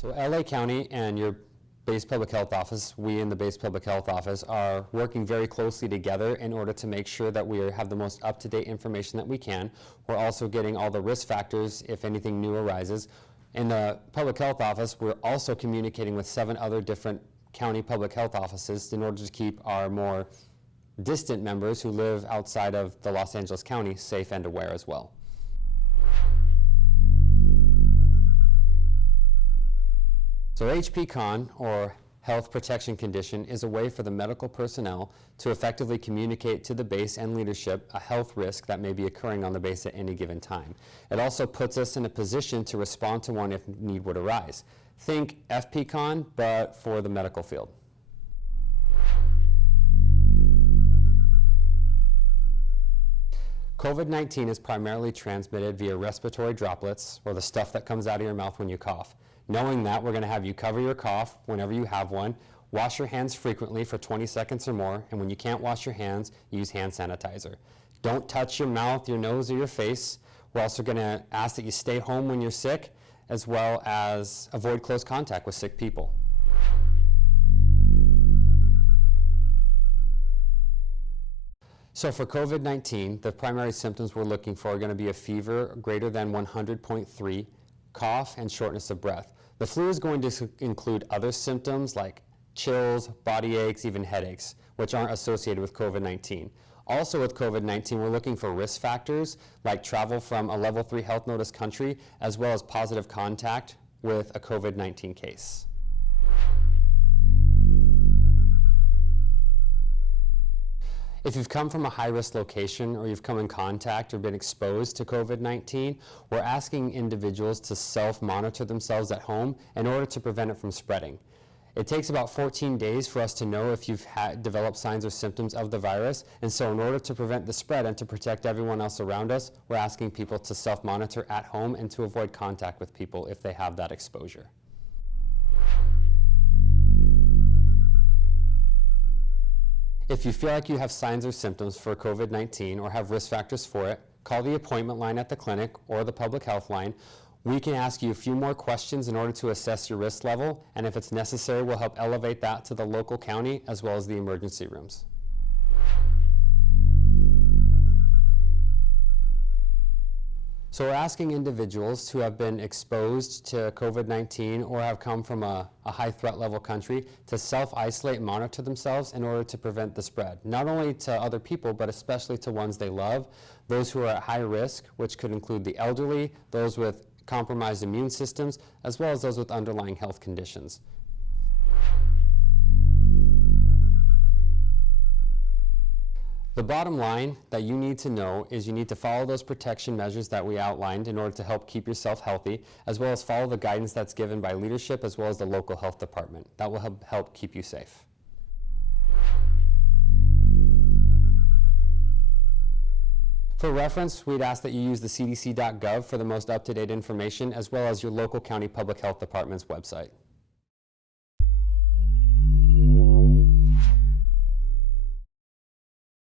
So LA County and your base public health office, we in the base public health office, are working very closely together in order to make sure that we have the most up-to-date information that we can. We're also getting all the risk factors if anything new arises. In the public health office, we're also communicating with 7 other different county public health offices in order to keep our more distant members who live outside of the Los Angeles County safe and aware as well. So HPCON, or Health Protection Condition, is a way for the medical personnel to effectively communicate to the base and leadership a health risk that may be occurring on the base at any given time. It also puts us in a position to respond to one if need would arise. Think FPCON, but for the medical field. COVID-19 is primarily transmitted via respiratory droplets, or the stuff that comes out of your mouth when you cough. Knowing that, we're going to have you cover your cough whenever you have one, wash your hands frequently for 20 seconds or more, and when you can't wash your hands, use hand sanitizer. Don't touch your mouth, your nose, or your face. We're also going to ask that you stay home when you're sick, as well as avoid close contact with sick people. So for COVID-19, the primary symptoms we're looking for are going to be a fever greater than 100.3, cough, and shortness of breath. The flu is going to include other symptoms like chills, body aches, even headaches, which aren't associated with COVID-19. Also with COVID-19, we're looking for risk factors like travel from a level 3 health notice country, as well as positive contact with a COVID-19 case. If you've come from a high-risk location or you've come in contact or been exposed to COVID-19, we're asking individuals to self-monitor themselves at home in order to prevent it from spreading. It takes about 14 days for us to know if you've developed signs or symptoms of the virus, and so in order to prevent the spread and to protect everyone else around us, we're asking people to self-monitor at home and to avoid contact with people if they have that exposure. If you feel like you have signs or symptoms for COVID-19 or have risk factors for it, call the appointment line at the clinic or the public health line. We can ask you a few more questions in order to assess your risk level, and if it's necessary, we'll help elevate that to the local county as well as the emergency rooms. So we're asking individuals who have been exposed to COVID-19 or have come from a high threat level country to self-isolate and monitor themselves in order to prevent the spread, not only to other people, but especially to ones they love, those who are at high risk, which could include the elderly, those with compromised immune systems, as well as those with underlying health conditions. The bottom line that you need to know is you need to follow those protection measures that we outlined in order to help keep yourself healthy, as well as follow the guidance that's given by leadership as well as the local health department. That will help keep you safe. For reference, we'd ask that you use the cdc.gov for the most up-to-date information, as well as your local county public health department's website.